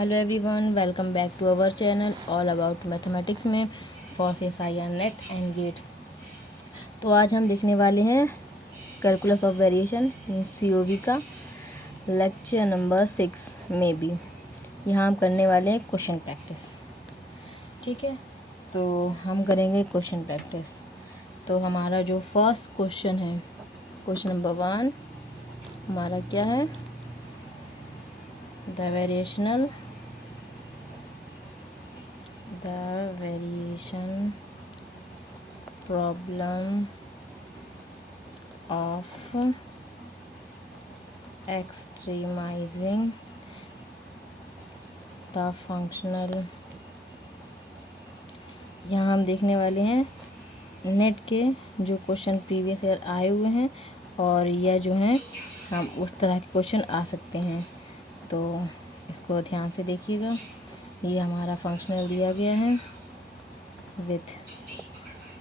Hello everyone, welcome back to our channel all about mathematics में for CSIR NET and GATE. तो आज हम देखने वाले हैं calculus of variation means COV का लेक्चर नंबर 6 में भी। यहाँ हम करने वाले हैं क्वेश्चन प्रैक्टिस। ठीक है, तो हम करेंगे क्वेश्चन प्रैक्टिस। तो हमारा जो फर्स्ट क्वेश्चन है, क्वेश्चन नंबर 1 हमारा क्या है? The variation problem of extremizing the functional। यहाँ हम देखने वाले हैं नेट के जो क्वेश्चन प्रीवियस ईयर आए हुए हैं, और यह जो हैं हम उस तरह के क्वेश्चन आ सकते हैं। तो इसको ध्यान से देखिएगा। ये हमारा फंक्शनल दिया गया है विथ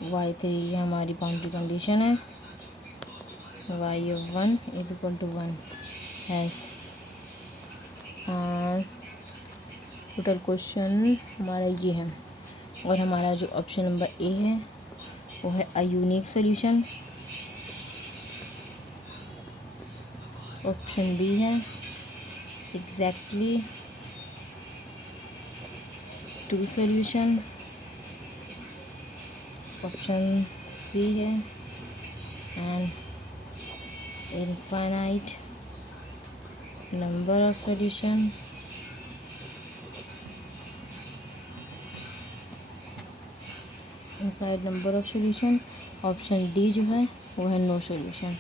y3, ये हमारी बाउंड्री कंडीशन है y1 = 1 हैज़। टोटल क्वेश्चन हमारा ये है, और हमारा जो ऑप्शन नंबर ए है वो है a unique solution. Option B है एग्जैक्टली 2 सॉल्यूशन। ऑप्शन सी है an infinite number of solution. Infinite number of solution. Option D जो है वो है नो सॉल्यूशन।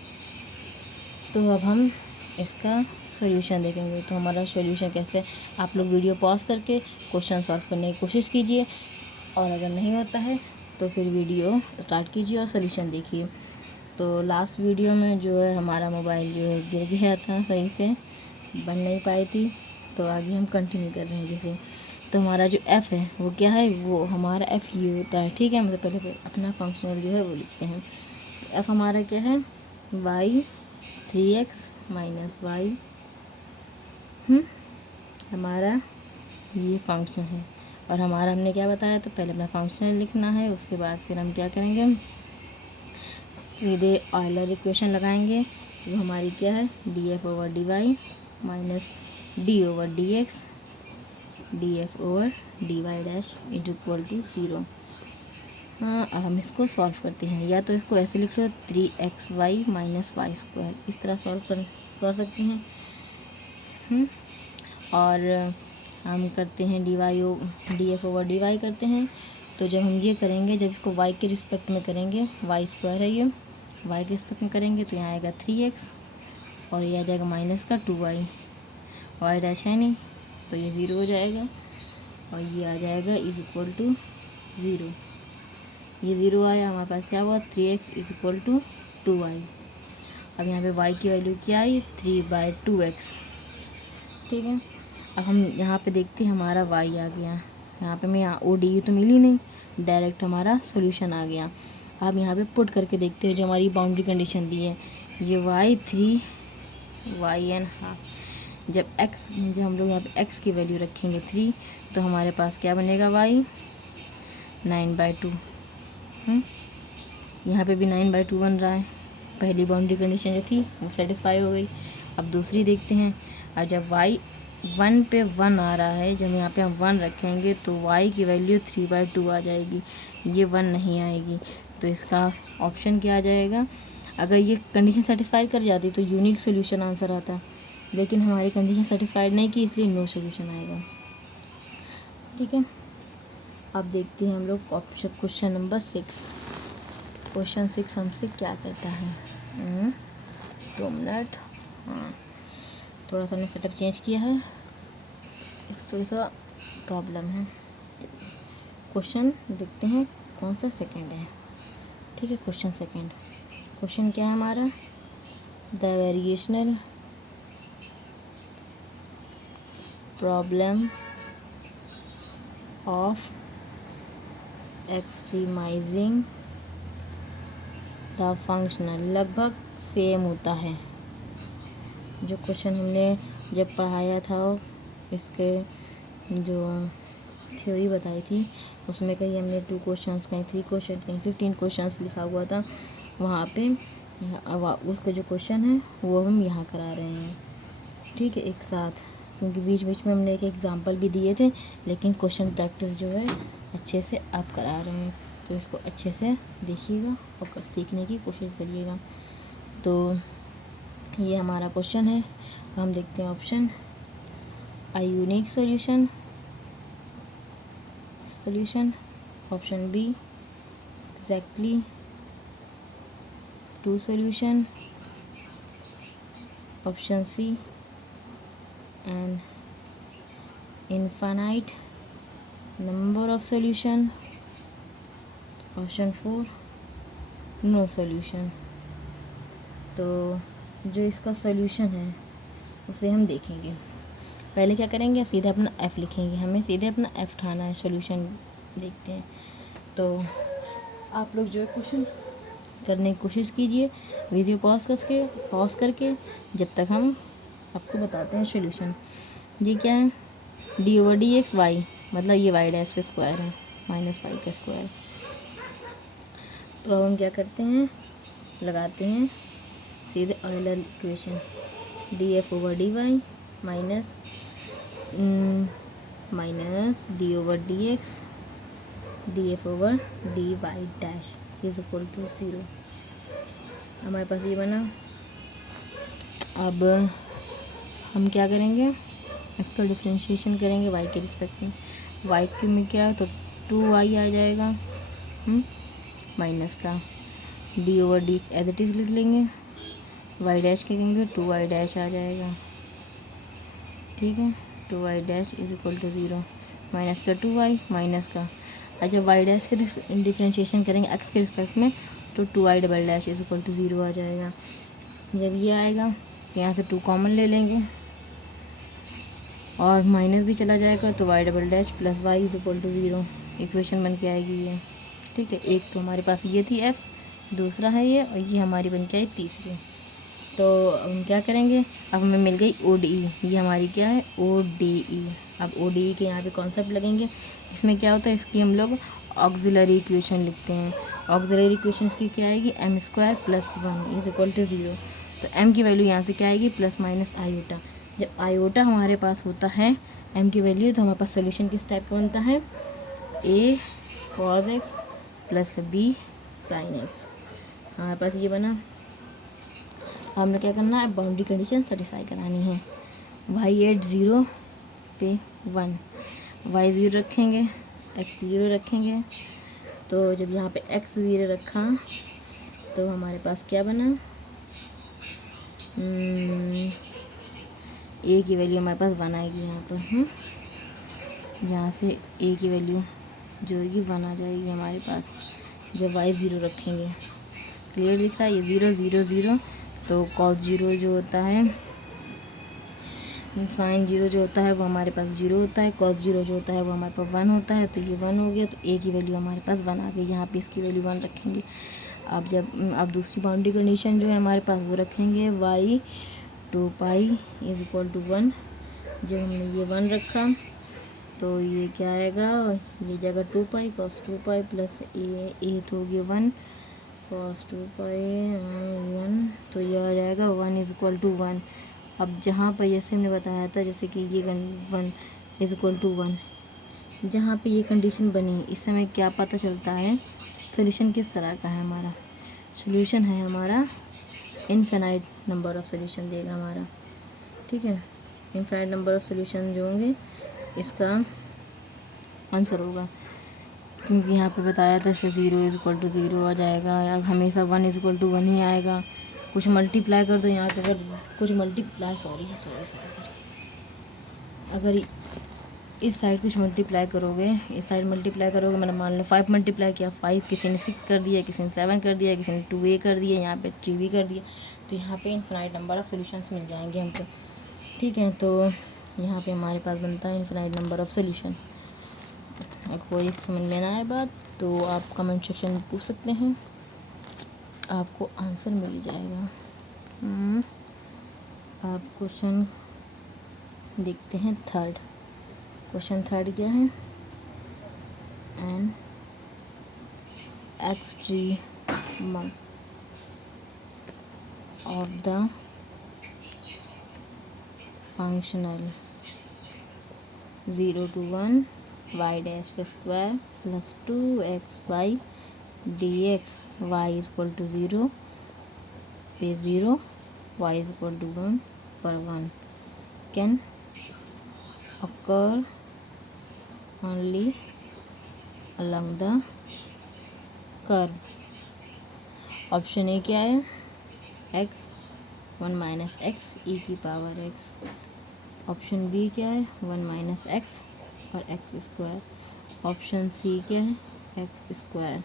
तो अब हम इसका सॉल्यूशन देखेंगे। तो हमारा सॉल्यूशन कैसे, आप लोग वीडियो पॉज करके क्वेश्चन सॉल्व करने की कोशिश कीजिए, और अगर नहीं होता है तो फिर वीडियो स्टार्ट कीजिए और सॉल्यूशन देखिए। तो लास्ट वीडियो में जो है हमारा मोबाइल जो है गिर गया था, सही से बन नहीं पाई थी, तो आगे हम कंटिन्यू कर रहे हैं जैसे। तो हमारा जो f है वो क्या है, वो हमारा f ये होता है। ठीक है, मतलब पहले अपना फंक्शनल जो है वो लिखते हैं। तो f हमारा क्या है, y 3x - y हमारा ये फंक्शन है। और हमारा हमने क्या बताया, तो पहले अपना फंक्शनल लिखना है, उसके बाद फिर हम क्या करेंगे, सीधे ऑयलर इक्वेशन लगाएंगे। जो हमारी क्या है, df/dy - d/dx df/dy' = 0। हाँ, अब हम इसको सॉल्व करते हैं। या तो इसको ऐसे लिख लो 3xy - y², इस तरह सॉल्व कर सकते हैं। और हम करते हैं df/dy करते हैं। तो जब हम ये करेंगे, जब इसको y के रिस्पेक्ट में करेंगे, y² है ये, y के रिस्पेक्ट में करेंगे तो यहाँ आएगा 3x, और ये आ जाएगा माइनस का 2y, y' है नहीं तो ये 0 हो जाएगा, और ये आ जाएगा = 0। ये 0 आया, हमारे पास क्या हुआ, 3x = 2y। अब यहाँ पे y की वैल्यू क्या आई, 3/2x। ठीक है, अब हम यहाँ पे देखते हैं हमारा y आ गया। यहाँ पे मैं ODE तो मिली नहीं, डायरेक्ट हमारा सॉल्यूशन आ गया। अब यहाँ पे पुट करके देखते हैं जो हमारी बाउंड्री कंडीशन दी है, ये y3 y½ जब हम लोग यहाँ पे x की वैल्यू रखेंगे 3, तो हमारे पास क्या बनेगा, y 9/2। यहाँ पे भी 9/2 बन रहा है। पहली बाउंड्री कंडीशन जो थी वो सेटिस्फाई हो गई। अब दूसरी देखते हैं। अब जब y 1 पे 1 आ रहा है, जब यहाँ पे हम 1 रखेंगे तो y की वैल्यू 3/2 आ जाएगी, ये 1 नहीं आएगी। तो इसका ऑप्शन क्या आ जाएगा, अगर ये कंडीशन सेटिस्फाई कर जाती तो यूनिक सॉल्यूशन आंसर आता, लेकिन हमारी कंडीशन सेटिस्फाइड नहीं की, इसलिए नो सॉल्यूशन आएगा। ठीक है, अब देखते हैं हम लोग ऑप्शन क्वेश्चन नंबर 6। क्वेश्चन 6 हमसे क्या कहता है, 2 मिनट। हाँ, थोड़ा सा मैंने सेटअप चेंज किया है, इसको थोड़ा सा प्रॉब्लम है। क्वेश्चन देखते हैं कौन सा सेकंड है। ठीक है, क्वेश्चन सेकंड। क्वेश्चन क्या है हमारा, the variational problem of extremising the functional. लगभग सेम होता है जो क्वेश्चन हमने जब पढ़ाया था, इसके जो थ्योरी बताई थी उसमें कहीं हमने 2 क्वेश्चंस, कहीं 3 क्वेश्चन, कहीं 15 क्वेश्चंस लिखा हुआ था, वहाँ पे उसका जो क्वेश्चन है वो हम यहाँ करा रहे हैं, ठीक है, एक साथ, क्योंकि बीच बीच में हमने एक एग्जांपल भी दिए थे, लेकिन क्वेश्चन प्रैक्टिस जो है अच्छे से आप करा रहे हैं, तो इसको अच्छे से देखिएगा और सीखने की कोशिश करिएगा। तो ये हमारा क्वेश्चन है, हम देखते हैं option, a unique solution, option B exactly 2 solution, option C an infinite number of solution, option 4 no solution। तो जो इसका सॉल्यूशन है उसे हम देखेंगे। पहले क्या करेंगे, सीधे अपना f लिखेंगे, हमें सीधे अपना f उठाना है, सॉल्यूशन देखते हैं। तो आप लोग जो है क्वेश्चन करने की कोशिश कीजिए, वीडियो पॉज करके, जब तक हम आपको बताते हैं सॉल्यूशन। ये क्या है, d/dx y, मतलब ये y डैश का स्क्वायर है माइनस y का स्क्वायर। तो अब हम क्या करते हैं, लगाते हैं सीधे Euler equation, df/dy minus d/dx df/dy dash is equal to 0। हमारे पास ये बना। अब हम क्या करेंगे, इसका डिफ्रेंशिएशन करेंगे y के रिस्पेक्ट में। y के में क्या है, तो 2y आ जाएगा माइनस का d/dx एज इट इज़ लिख लेंगे, y डैश करेंगे 2y डैश आ जाएगा, ठीक है, 2y dash is equal to 0, minus का 2y माइनस का, और जब y डैश के डिफ्रेंशिएशन करेंगे x के रिस्पेक्ट में तो 2y double dash is equal to 0 आ जाएगा। जब ये आएगा तो यहाँ से 2 कॉमन ले लेंगे और माइनस भी चला जाएगा, तो y double dash plus Y is equal to 0 equation बन के आएगी ये, ठीक है। एक तो हमारे पास ये थी f, दूसरा है ये, और ये हमारी बन के आई तीसरी। तो हम क्या करेंगे, अब हमें मिल गई ODE, ये हमारी क्या है ODE। अब ODE के यहाँ पे कॉन्सेप्ट लगेंगे। इसमें क्या होता है, इसकी हम लोग ऑक्सिलरी इक्वेशन लिखते हैं। ऑक्सिलरी इक्वेशन इसकी क्या आएगी, m² + 1 इज इक्वल टू 0। तो m की वैल्यू यहाँ से क्या आएगी, प्लस माइनस आयोटा। जब आयोटा हमारे पास होता है m की वैल्यू, तो हमारे पास सोल्यूशन किस टाइप का बनता है, a cos x plus b sin x। हमारे पास ये बना। हमने क्या करना है, बाउंड्री कंडीशन सेटिस्फाई करानी है। y एट 0 पे 1, y 0 रखेंगे, x 0 रखेंगे। तो जब यहाँ पे x 0 रखा तो हमारे पास क्या बना, a की वैल्यू हमारे पास 1 आएगी यहाँ पर, यहाँ से a की वैल्यू जो होगी 1 आ जाएगी हमारे पास जब y 0 रखेंगे। क्लियर दिख रहा है, ये 0 0 0, तो cos 0 जो होता है, sin 0 जो होता है वो हमारे पास 0 होता है, cos 0 जो होता है वो हमारे पास 1 होता है, तो ये 1 हो गया। तो a की वैल्यू हमारे पास 1 आ गई, यहाँ पे इसकी वैल्यू 1 रखेंगे। अब दूसरी बाउंड्री कंडीशन जो है हमारे पास वो रखेंगे, y 2π इज इक्वल टू 1। जब हमने ये 1 रखा तो ये क्या आएगा, ये जगह 2π cos 2π प्लस a तो हो गया 1 cos 2π 1, तो ये आ जाएगा 1 इज इक्वल टू 1। अब जहाँ पर जैसे हमने बताया था, जैसे कि ये 1 इज इक्वल टू 1, जहाँ पे ये कंडीशन बनी, इस समय क्या पता चलता है सोल्यूशन किस तरह का है हमारा। सोल्यूशन है हमारा इनफिनाइट नंबर ऑफ़ सोल्यूशन देगा हमारा, ठीक है। इनफिनाइट नंबर ऑफ़ सोल्यूशन जो होंगे इसका आंसर होगा, क्योंकि यहाँ पे बताया था इससे 0 इज इक्वल टू 0 आ जाएगा। अब हमेशा 1 इज इक्वल टू 1 ही आएगा। कुछ मल्टीप्लाई कर दो यहाँ पे, अगर कुछ मल्टीप्लाई सॉरी अगर इस साइड कुछ मल्टीप्लाई करोगे, इस साइड मल्टीप्लाई करोगे, मतलब मान लो 5 मल्टीप्लाई किया, 5 किसी ने 6 कर दिया, किसी ने 7 कर दिया, किसी ने 2a कर दिया, यहाँ पे 3b कर दिया, तो यहाँ पे इनफिनाइट नंबर ऑफ़ सोल्यूशंस मिल जाएंगे हमको, ठीक है। तो यहाँ पे हमारे पास बनता है इनफिनाइट नंबर ऑफ़ सोल्यूशन। अगर कोई समझ में ना आए बात तो आप कमेंट सेक्शन में पूछ सकते हैं, आपको आंसर मिल जाएगा। आप क्वेश्चन देखते हैं थर्ड। क्वेश्चन थर्ड क्या है, an extremum of the functional 0 to 1 y dash square plus 2xy dx y is equal to 0 पे 0 y is equal to 1 पर 1 can occur only along the curve। Option A क्या है, x 1 minus x ई की power x। Option B क्या है, 1 minus x और x square. Option C क्या है, एक्स स्क्वायर।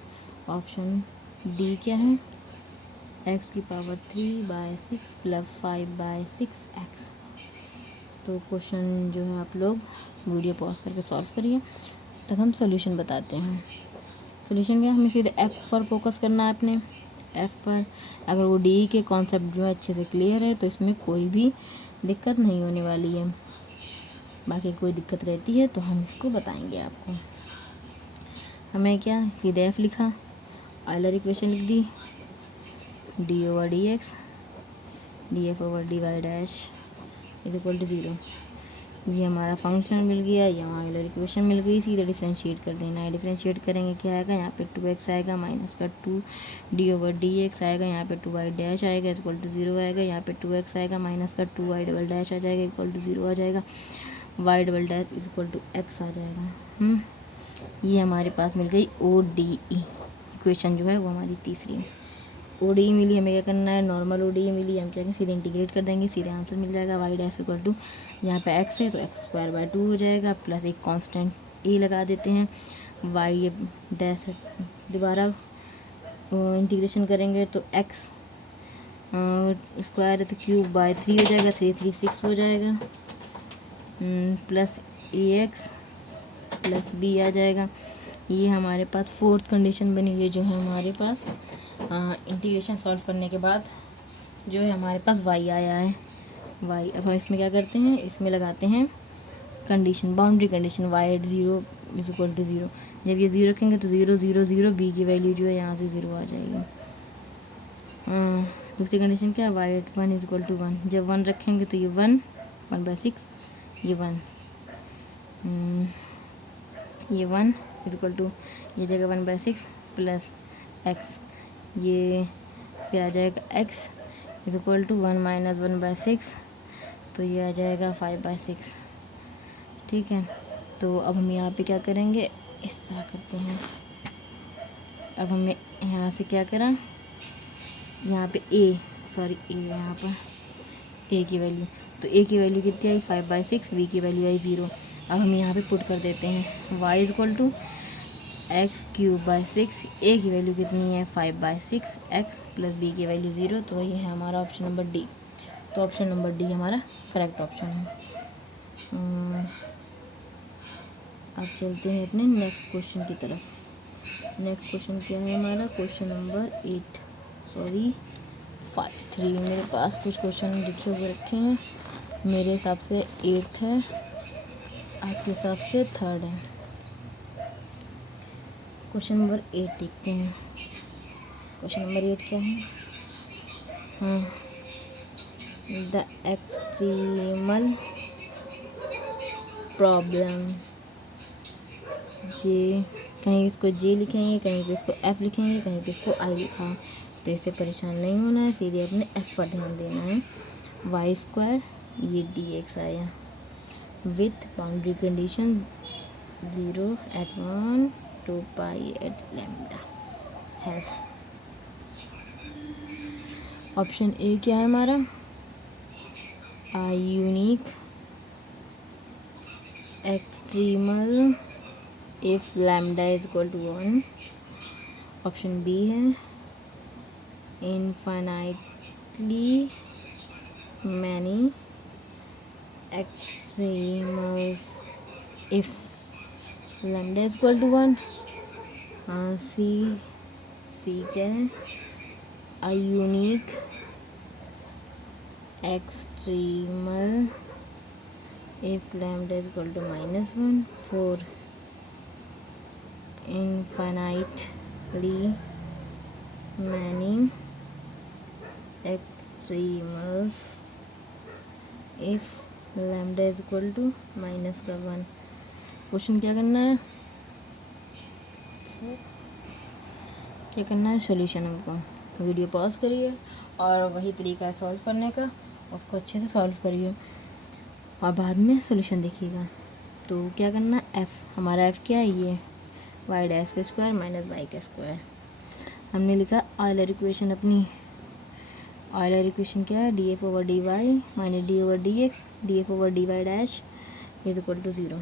ऑप्शन डी क्या है, एक्स की पावर 3/6 प्लस 5/6 एक्स। तो क्वेश्चन जो है आप लोग वीडियो पॉज करके सॉल्व करिए, तक हम सॉल्यूशन बताते हैं। सॉल्यूशन क्या, हमें सीधे एफ पर फोकस करना है अपने, एफ पर। अगर वो डी के कॉन्सेप्ट जो है अच्छे से क्लियर है तो इसमें कोई भी दिक्कत नहीं होने वाली है। बाकी कोई दिक्कत रहती है तो हम इसको बताएंगे आपको। हमें क्या, सीधे एफ लिखा, ऑयलर इक्वेशन लिख दी, d over D x D F over D Y dash is equal to 0। ये हमारा फंक्शन मिल गया, यहाँ ऑयलर इक्वेशन मिल गई, सीधे डिफरेंशिएट कर देना है। डिफरेंशिएट करेंगे क्या आएगा, यहाँ पे 2x आएगा माइनस का 2 डी ओवर डी एक्स आएगा, यहाँ पे 2y डैश आएगा इक्वल टू 0 आएगा, यहाँ पे 2x आएगा माइनस का 2y डबल डैश आ जाएगा इक्वल टू 0 आ जाएगा, y double dash equal to x आ जाएगा। ये हमारे पास मिल गई ODE इक्वेशन जो है वो हमारी तीसरी है। ODE मिली, हमें क्या करना है, नॉर्मल ODE मिली, हम क्या करेंगे सीधे इंटीग्रेट कर देंगे, सीधे आंसर मिल जाएगा। y डैश इक्वल टू, यहाँ पे x है तो x²/2 हो जाएगा, प्लस एक कांस्टेंट a लगा देते हैं, y डैश दोबारा इंटीग्रेशन करेंगे तो x स्क्वायर है तो क्यूब/3 हो जाएगा, 3 3 6 हो जाएगा, प्लस ax प्लस b आ जाएगा। ये हमारे पास फोर्थ कंडीशन बनी हुई है, जो है हमारे पास इंटीग्रेशन सॉल्व करने के बाद जो है हमारे पास y आया है, y। अब हम इसमें क्या करते हैं, इसमें लगाते हैं condition, boundary condition, y at 0 is equal to 0। जब ये 0 रखेंगे तो 0 0 0 b की वैल्यू जो है यहाँ से 0 आ जाएगी। दूसरी कंडीशन क्या है, y at 1 is equal to 1। जब 1 रखेंगे तो ये 1 1/6, ये 1 ये 1 इज इक्वल टू, ये जगह 1/6 प्लस x, ये फिर आ जाएगा x is equal to 1 minus 1/6, तो ये आ जाएगा 5/6। ठीक है, तो अब हम यहाँ पे क्या करेंगे, इस तरह करते हैं। अब हमने यहाँ से क्या करा, यहाँ पे a यहाँ पर a की वैल्यू, तो a की वैल्यू कितनी आई 5/6, b की वैल्यू आई 0। अब हम यहाँ पे पुट कर देते हैं y is equal to x³/6, a की वैल्यू कितनी है 5/6 x प्लस b की वैल्यू 0, तो ये है हमारा ऑप्शन नंबर डी। तो ऑप्शन नंबर डी हमारा करेक्ट ऑप्शन है। अब चलते हैं अपने नेक्स्ट क्वेश्चन की तरफ। नेक्स्ट क्वेश्चन क्या है हमारा, क्वेश्चन नंबर 3 मेरे पास कुछ क्वेश्चन लिखे हुए रखे हैं, मेरे हिसाब से 8th है, आपके हिसाब से 3rd है। क्वेश्चन नंबर 8 देखते हैं। क्वेश्चन नंबर 8 क्या है, हाँ, द एक्सट्रीमल प्रॉब्लम जे, कहीं इसको जे लिखेंगे, कहीं पे इसको एफ लिखेंगे, कहीं पे इसको आई लिखा, तो इससे परेशान नहीं होना है, सीधे अपने एफ पर ध्यान देना है। y², ये dx आया with boundary condition 0 at 1 to pi at lambda has. Option A क्या है हमारा, unique extremal if lambda is equal to 1। Option B है infinitely many extremals if lambda is equal to 1। C क्या है, a unique extremal if lambda is equal to -1 for infinitely many extremals if lambda is equal to -1। Question क्या करना है, solution हमको video pause करिए और वही तरीका है सॉल्व करने का, उसको अच्छे से सॉल्व करिए और बाद में सॉल्यूशन देखिएगा। तो क्या करना, हमारा एफ क्या है, ये वाई डैश का स्क्वायर माइनस वाई का स्क्वायर। हमने लिखा ऑयलर इक्वेशन, अपनी ऑयलर इक्वेशन क्या है, D F over D Y minus D over D x D F over D Y dash is equal to 0।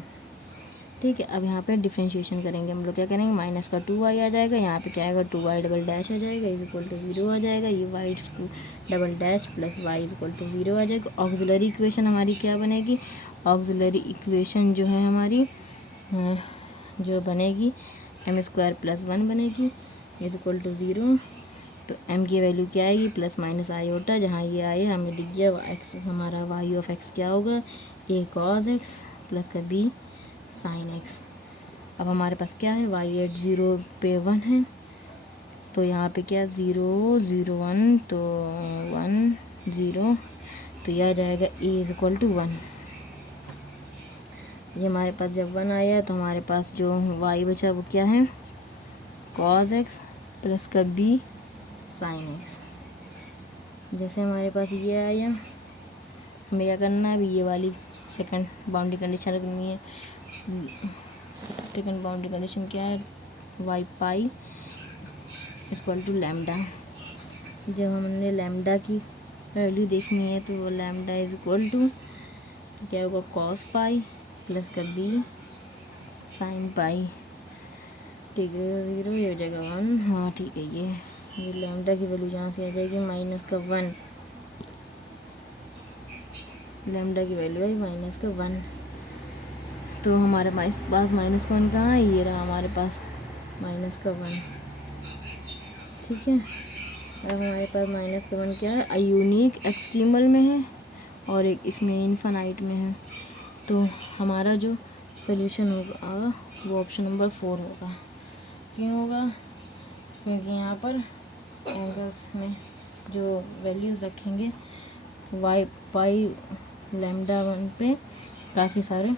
ठीक है, अब यहाँ पे डिफ्रेंशिएशन करेंगे हम लोग, क्या करेंगे, माइनस का 2y आ जाएगा, यहाँ पे क्या आएगा 2y डबल डैश आ जाएगा इज इक्वल टू 0 आ जाएगा, ये Y double dash plus Y is equal to 0 आ जाएगा। ऑक्सिलरी इक्वेशन हमारी क्या बनेगी, ऑक्सिलरी इक्वेशन जो है हमारी जो बनेगी m² + 1 बनेगी इज इक्वल टू 0। तो m की वैल्यू क्या आएगी, प्लस माइनस आयोटा, जहाँ ये आए हमें दिख गया x, हमारा वाई ऑफ x क्या होगा, a cos x प्लस का b sin x। अब हमारे पास क्या है, y एट 0 पे 1 है, तो यहाँ पे क्या 0 0 1, तो 1 0, तो यह आ जाएगा a इज इक्वल टू 1। ये हमारे पास जब 1 आया तो हमारे पास जो y बचा वो क्या है, cos x प्लस का b sin x। जैसे हमारे पास ये आया, हमें क्या करना है, अभी ये वाली सेकंड बाउंड्री कंडीशन रखनी है। सेकंड बाउंड्री कंडीशन क्या है, Y pi equal to lambda. जब हमने लैम्डा की वैल्यू देखनी है तो वो लैम्डा इज इक्वल टू क्या होगा, कॉस पाई प्लस का बी साइन पाई। ठीक है, 0 ये हो जाएगा 1, हाँ ठीक है। ये लैम्डा की वैल्यू यहाँ से आ जाएगी माइनस का 1, लैम्डा की वैल्यू है माइनस का 1। तो हमारे पास माइनस का 1 कहाँ है, ये रहा हमारे पास माइनस का 1। ठीक है, अब हमारे पास माइनस का 1 क्या है, यूनिक एक्सट्रीमल में है और एक इसमें इनफाइनाइट में है। तो हमारा जो सॉल्यूशन होगा वो ऑप्शन नंबर 4 होगा। क्यों होगा, क्योंकि यहाँ पर एंगल्स में जो वैल्यूज़ रखेंगे वाई पाई लैम्डा 1 पे काफ़ी सारे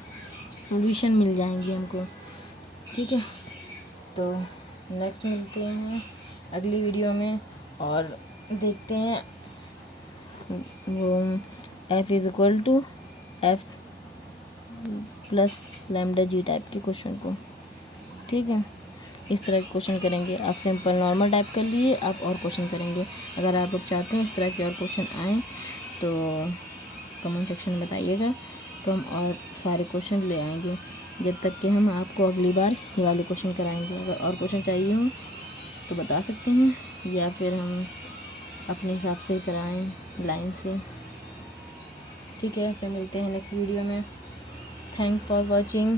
सॉल्यूशन मिल जाएंगे हमको। ठीक है, तो नेक्स्ट मिलते हैं अगली वीडियो में और देखते हैं वो f is equal to f plus lambda G type के क्वेश्चन को। ठीक है, इस तरह के क्वेश्चन करेंगे। आप सिंपल नॉर्मल टाइप कर लिए, आप और क्वेश्चन करेंगे। अगर आप लोग चाहते हैं इस तरह के और क्वेश्चन आएँ तो कमेंट सेक्शन में बताइएगा, तो हम और सारे क्वेश्चन ले आएंगे, जब तक कि हम आपको अगली बार ये वाले क्वेश्चन कराएंगे। अगर और क्वेश्चन चाहिए हो तो बता सकते हैं, या फिर हम अपने हिसाब से कराएं लाइन से। ठीक है, फिर मिलते हैं नेक्स्ट वीडियो में। Thank for watching.